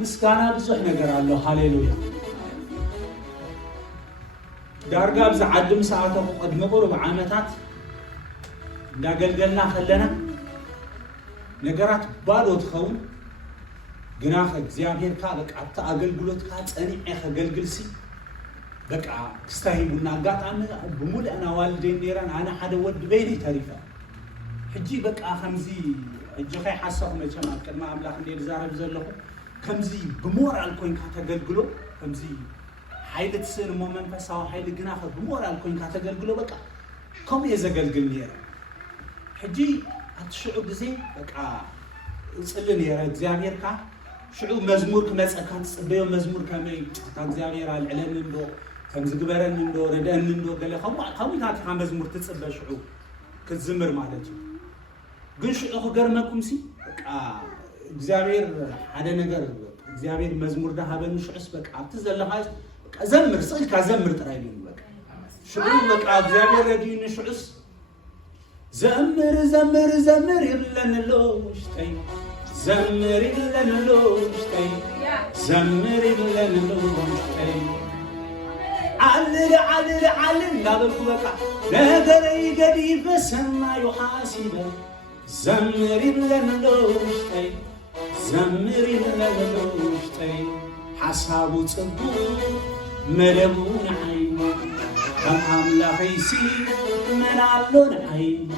ምስጋና ብዙሕ ነገር አለው ሃሌሉያ ዳርጋ ብዛ ዓድም ሰዓተው ቀድሞ ቁርብ ዓመታት እንዳገልገልና ከለና ነገራት ባዶ ትኸውን ግና እግዚአብሔርካ በቃ አገልግሎትካ ጸኒዕ ከገልግልሲ በቃ ክስታይቡና አጋጣሚ ብሙልአና ዋልደን ነራን አና ሓደ ወድ በይኒ ተሪፋ ሕጂ በቃ ከምዚ እጅኸይ ሓሳብ መቸማ ቅድማ አምላኽ እንደ ዛረብ ዘለኹ ከምዚ ብሞራል ኮይንካ ተገልግሎ ከምዚ ኃይል ትስር መንፈሳዊ ኃይል ግና ብሞራል ኮይንካ ተገልግሎ በቃ ከም የዘገልግል ነራ ሕጂ አትሽዑ ግዜ በቃ ጽል ነራ እግዚአብሔርካ ሽዑ መዝሙር ከመጸካ ጽበዮ መዝሙር ከመይ እግዚአብሔር አልዕለን እንዶ ከምዚ ግበረን እንዶ ረደን እንዶ ገለ ከሙታት መዝሙር ትጽበ ሽዑ ክዝምር ማለት ነው ግን ሽዑ ከገርመኩም ሲ በቃ እግዚአብሔር ሓደ ነገር እግዚአብሔር መዝሙር ዳሃበን ሽዑስ በቃ አትዘለኻይ በቃ ዘምር ጽልካ ዘምር ጥራይልኝ በቃ ሽዑ በቃ እግዚአብሔር ረዲን ሽዑስ ዘምር ዘምር ዘምር ይብለንሎ ውሽጠይ ዘምር ይብለንሎ ውሽጠይ ዘምር ይብለንሎ ውሽጠይ علل علل علل نابلك بقى نغري غديف سماي حاسبه زمر لنلوشتي زمر لنلوشتي حسابو صبو ملمون عين كم املاخي سي منالون عين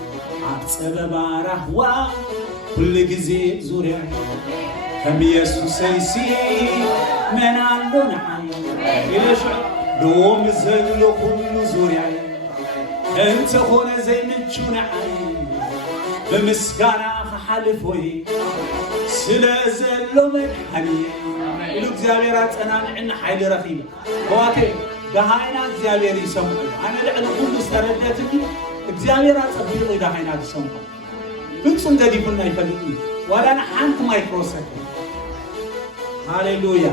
عصب بارهوا كل غزي زوريا كم يسوع سي منالون عين ليش دوم زلو كل زورياي انت هنا زي مجون عين بمسكانا خحلفوي سلازلو مدحني ولو እግዚአብሔር አጸናንዕና ኃይል ረኺብ ወዋቴ ዳሃይና እግዚአብሔር ይሰማል አነ ለዕል ሁሉ ሰረደትኝ እግዚአብሔር አጸብቆ ዳሃይና ይሰማል ፍጹም ገዲፍና ይፈልግ ወላና አንተ ማይክሮ ሰከንድ ሃሌሉያ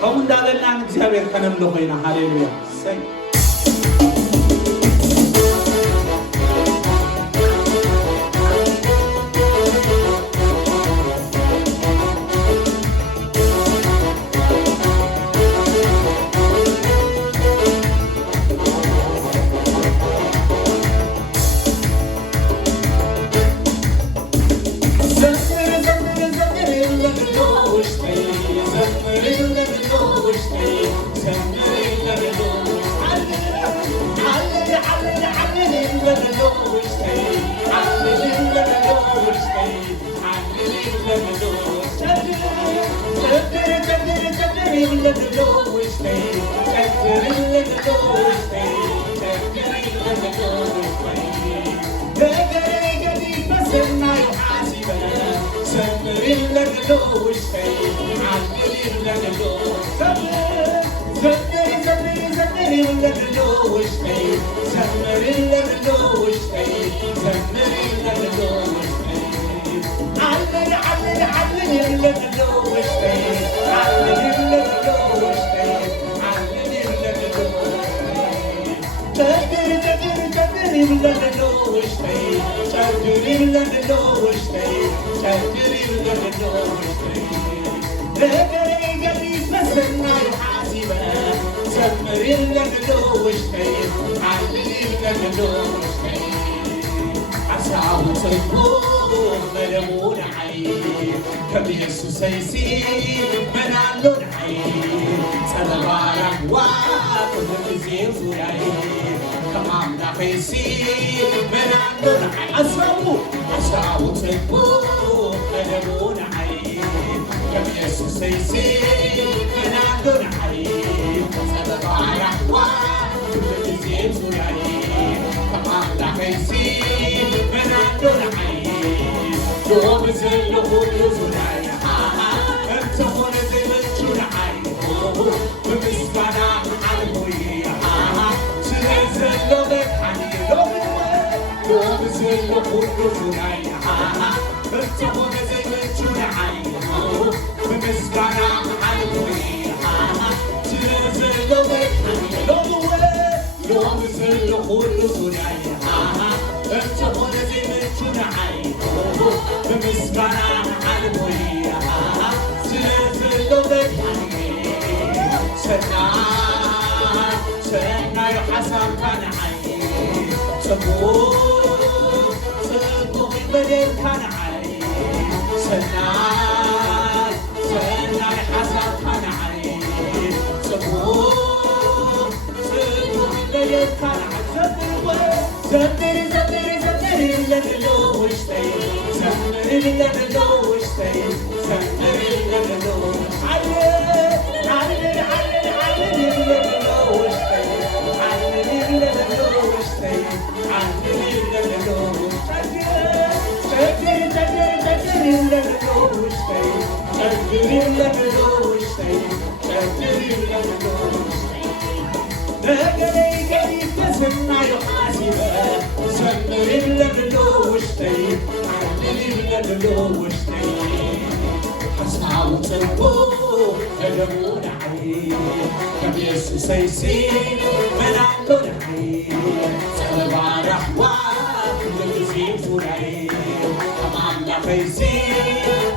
كم دالنا نجزاير كنم لخينا هاليلويا سي يوم زل كل زناي انت هون زمن عين بمسكنا حلوي سلزل لك حني يوم زل كل زناي انت هون زمن عين بمسكنا حلوي سلزل لك حني يوم زل كل زناي انت هون زمن عين بمسكنا حلوي سناي حسن كان عيني صبوغ بدل كان عيني سناي حسن كان عيني صبوغ بدل كان عيني زمر لنلو وشتي زمر لنلو وشتي زمر لنلو سيسي من عندنا سلبا رحوة كل زين فوري كمان يا فيسي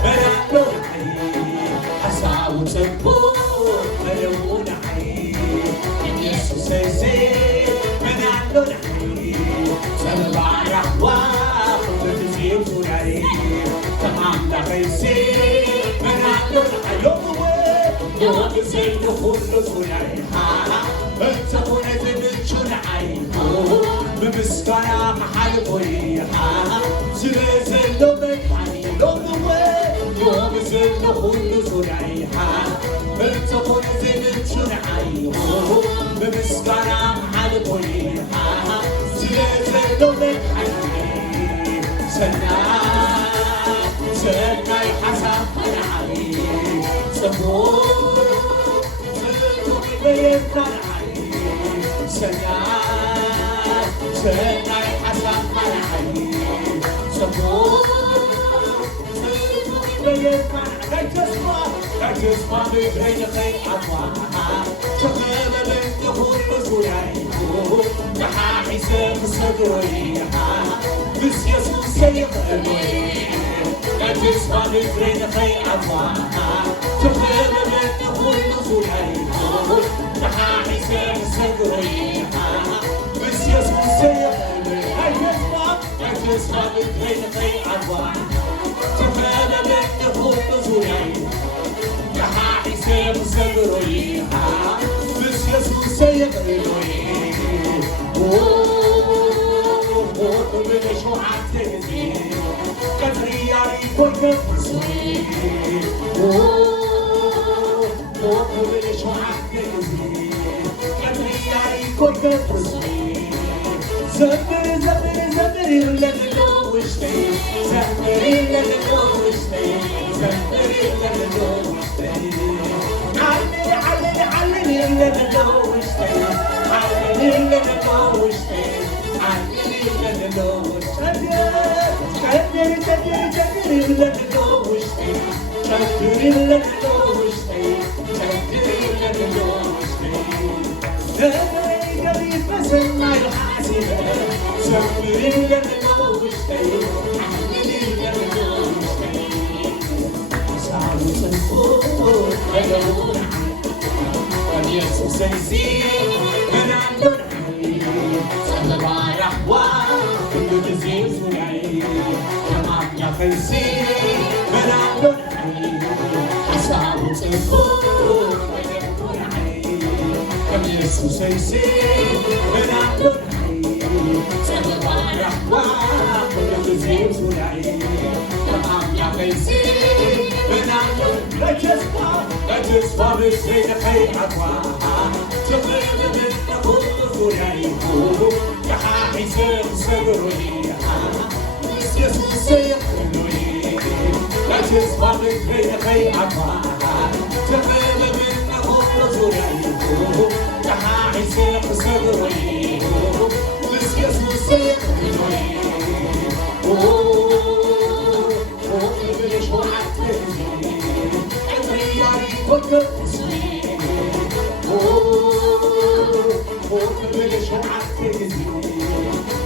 من عندنا حساو تبو ملونا يسوع سيسي من عندنا سلبا رحوة كل زين فوري كمان يا فيسي من عندنا يوم زين كل زين انت هنا تنشن عين بمسكنا محل ضيحة زلزل لك حني يوم زل كل زرعيحة انت هنا تنشن عين بمسكنا محل ضيحة زلزل لك حني سناي حسن حني صبور صدق كان سناي حسن حني صبور تجسما بين خير أطوارها شغل بين كل زرعيها تحاحي سم صدريها بس يسوع سيقلوي تجسما بين خير أطوارها شغل بين كل زرعيها تحاحي سم صدريها بس يسوع سيقلوي تجسما بين خير أطوارها شغل بين كل زرعيها تحاحي سم صدريها بس يسوع سيقلوي شو عتزي كترياري كل كفرسي شو عتزي كترياري كل كفرسي زمري لنلو وشتي زمري لنلو وشتي زمري لنلو وشتي علني لنلو وشتي علني لنلو وشتي فيسي من عندنا حساب تفور كم يسوع سيسي من عندنا سبب رحوة كل زين سنعي كم يا فيسي من عندنا لا تسمع بسيد خير أقواها تغيب من كل سنعي يا حاحي سن صبري يسوع سيقلوي ተስፋ ልትረይ አባ ተፈበብነ ሁሉ ዙሪያዩ ተሓሒሰ ክሰግሮዩ ምስ ኢየሱስ ሰየሮዩ ብልሽ ወዓት ጊዜ ዕጥርያሪ ኮከብ ብልሽ ወዓት ጊዜ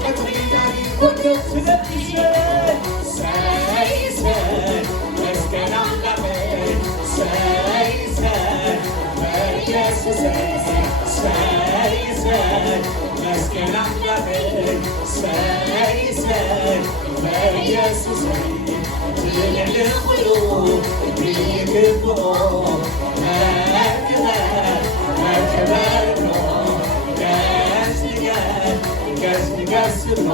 ዕጥርያሪ ኮከብ ስለትሰይ ሰይሰይ መስገን አምላኸይ ሰይሰይ በኢየሱሰይ ሰይሰይ መስገን አምላኸይ ሰይሰይ በኢየሱሰይ ልዕልኹሉ ይግብኦ መክበር ነው ገስ ብሎ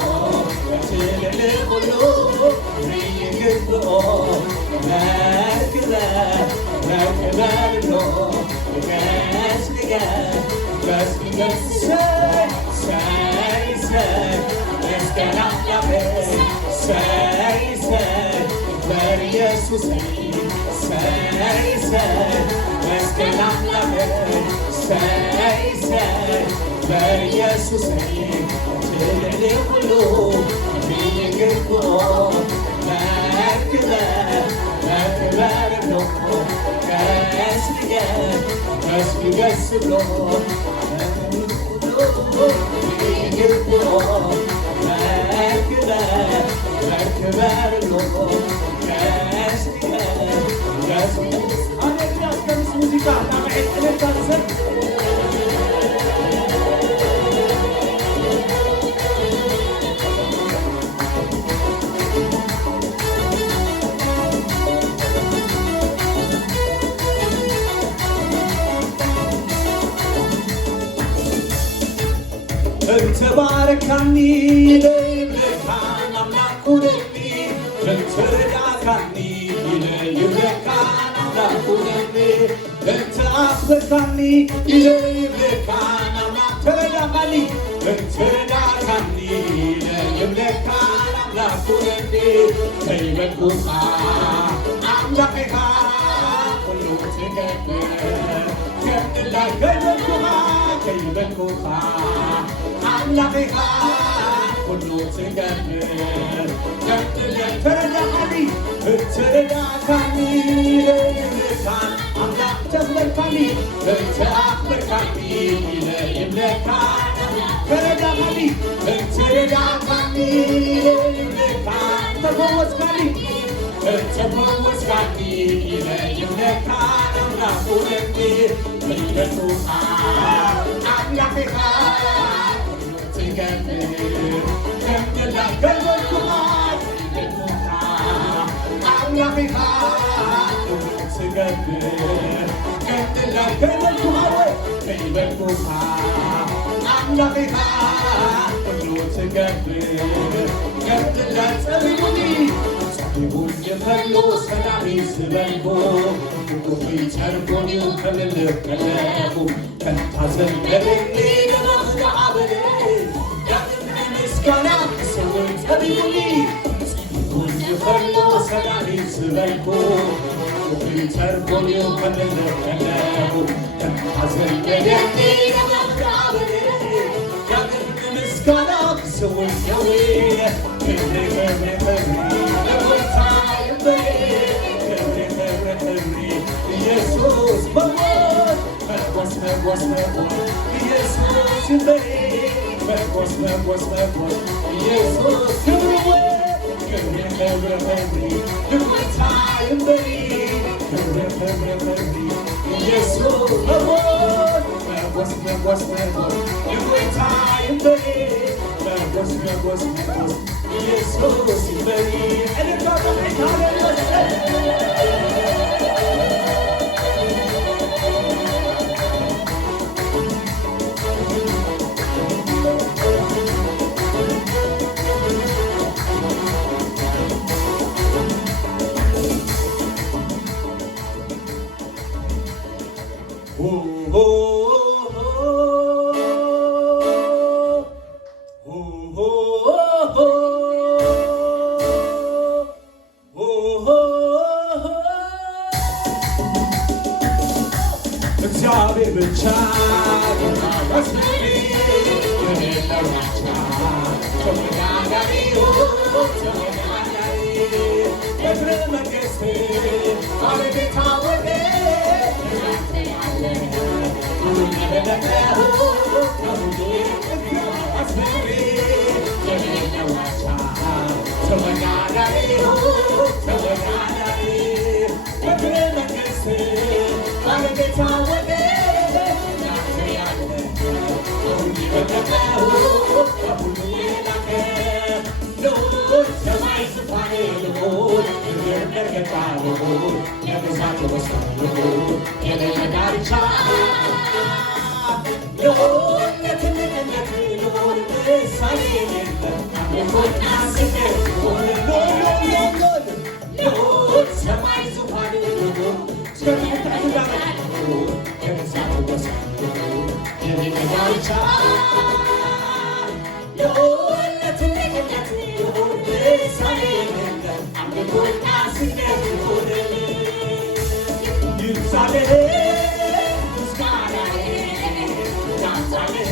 ልዕልኹሉ ይግብኦ መክበር ነው ገስ ሰይሰይ መስገን አምላኸይ ሰይሰይ በኢየሱስ ሰይሰይ መስገን አምላኸይ ሰይሰይ በኢየሱስ ልዕልኹሉ ይግብኦ መክበር ነው ገስ ብሎ ይግብኦ መክበር ነው ሙዚቃ ናመዕጥለታሰብ እንተባረካኒ ለይብለካን አምላኩ ደኒ እንተረዳካኒ ለይብለካን አምላኩ ደኒ እንተአክበርካኒ ለይብለካን አምላክ ተረዳካኒ እንተረዳካኒ ለይብለካን አምላኩ ደኒ ከይበልኩኻ አምላኺኻ ኩሉ ትገብር ከምላይ ከይበልኩኻ ከይበልኩኻ አምላኺኻ ኩሉ ትገብር ተረዳኻኒ እትረዳካኒ ለይብለካን አምላክ ተኽበርካኒ እትኣኽበርካኒ ለይብለካን ተረዳኻኒ እትረዳካኒ ለይብለካን ተፈወስካኒ እተፈወስካኒ ለይብለካን አምላኩ ደኒ ከይበልኩኻ አምላኺኻ ትገብር ከምላይ ከይበልኩኻ አምላኺኻ ትገብር ከምላይ ከይበልኩኻ ወይ ከይበልኩኻ አምላኺኻ ኩሉ ትገብር ከምላይ ጸቢቡኒ ጸቢቡን የፈሎ ሰላሚ ዝበልቦ ክፉ ተርጎኒው ከምልከለኹ ከንታዘንበለኒ ለመኽዳዓበለ ዳግም ምስጋና ሰውን ጸቢቡኒ ጸቢቡን የፈሎ ሰላሚ ዝበልቦ ክፉ ተርጎኒው ከምልከለኹ ከንታዘንበለኒ ለመኽዳዓበለ ዳግም ምስጋና ሰውን የዌ ኢየሱስ መጎስ ኢየሱስ መጎስ ኢየሱስ ክብር ልኩታ ይንበሪ ኢየሱስ መጎስ ልኩታ ይንበሪ መጎስ ኢየሱስ ይንበሪ እግዚአብሔር ብቻ መስፍኔ የሌለው አቻ ተወዳዳሪ በትረ መንግሥት ባለቤት ታወቀ ሁሉን የበለጠው መስፍኔ የሌለው አቻ ተወዳዳሪ በትረ መንግሥት ባለቤት ታወቀ ሁሉን የበለጠው ሁሉ የላቀ ልዑል ሰማይ ዙፋኔ ልዑል ምድር መርገጫ ልዑል የግዛት ወሰን ልዑል የሌለ ዳርቻ ልዑል ለትልቅነት ልዑል ምሳሌ የለም አምልኮና ስግደት ልዑል ሰማይ ዙፋኔ ልዑል ልዑል የግዛት ወሰን ልዑል የሌለ ዳርቻ ልዑል ለትልቅነት ልዑል ምሳሌ የለም አምልኮና ስግደት ልዑል ይብዛልህ ምስጋናዬ ያንሳልህ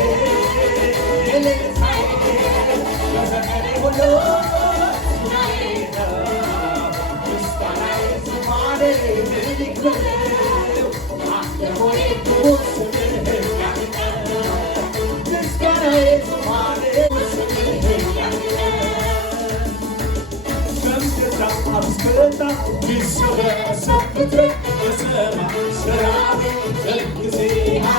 እልልታዬ በዘመኔ ሁሉ ዝናዬ ነው ምስጋናዬ ዝማሬ ምን ይክበለው አምልኮዬ ክቡር ስምህን ያግነው ምስጋናዬ ዝማሬ አብስክታ ቢሰበሰብ ፍጥረት በሰማይ ሰራዊት ጊዜ አላማ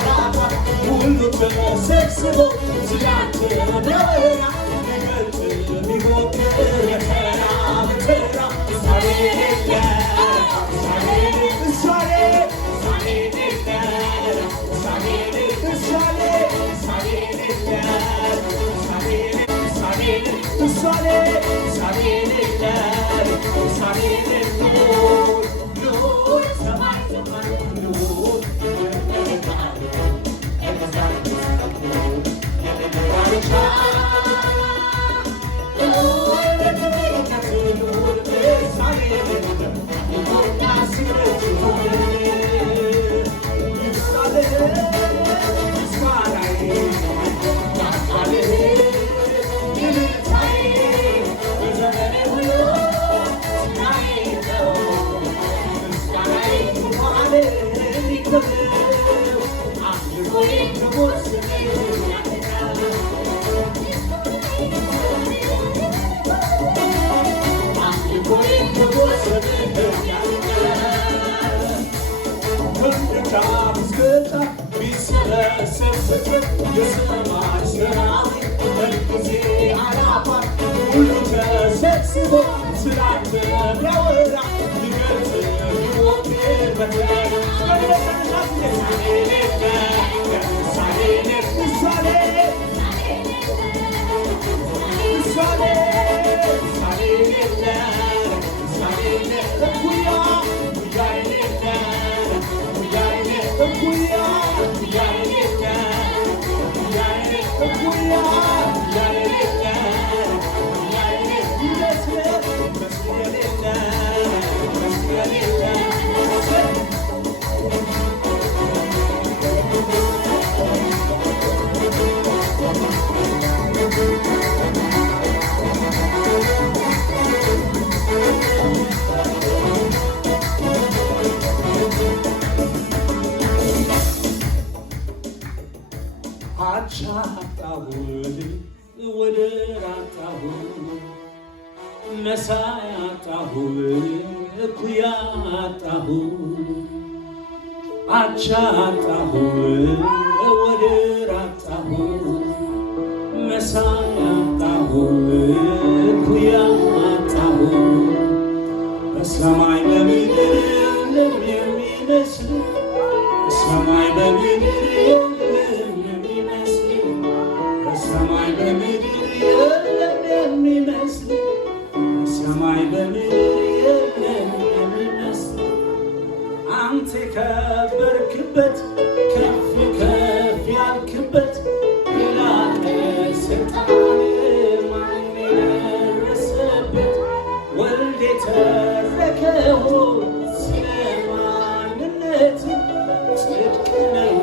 ሁሉ ተሰብስቦ ስላንተ ሊያወራ ሊገልጥ ሊሞክር በተራ በተራ ምሳሌ መሳይ አጣሁ እኩያ አጣሁ አቻ አጣሁ ወደር አጣሁ መሳይ አጣሁ እኩያ አጣሁ በሰማይ በምድር የለም የሚመስል በሰማይ በምድር የለም የሚመስል በሰማይ በምድር የለም የሚመስል ሰማይ በምድር የለም የሚመስል አንተ የከበርክበት ከፍ ከፍ ያልክበት የላቀ ስልጣን ማን የደረሰበት ወልድ የተረከው ስለ ማንነት ጽድቅ ነው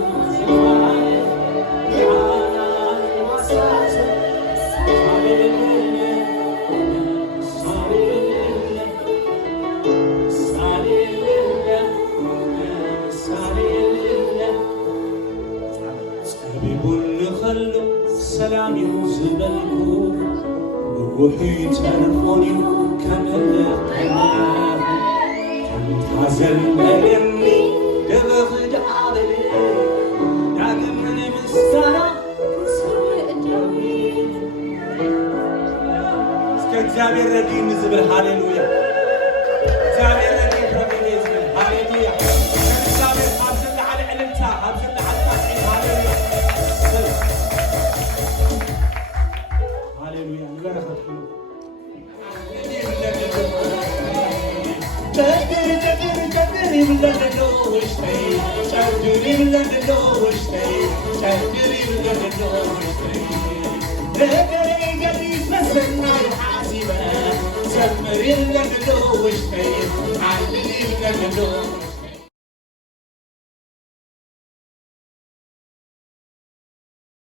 سلام يوزبلكو روحي تلفوني كمل حزن ملمي دبخد عبلي داقم من مسكرة እግዚአብሔር ረድኤት ንዝብል ሃሌሉያ እግዚአብሔር ረድኤት ንዝብል ሃሌሉያ እግዚአብሔር ኣብ ዝለዓለ ዕልልታ ኣብ ዝለዓለ ታስዒት ሃሌሉያ ሃሌሉያ ንበረኸትኩ ጨድር ይብለለሎ ውሽጠይ ጨድር ይብለለሎ ውሽጠይ ጨድር ይብለለሎ ውሽጠይ ነገሬ ገዲስ መስናይ حاسبة سمرين لك لو وشتي علي لك لو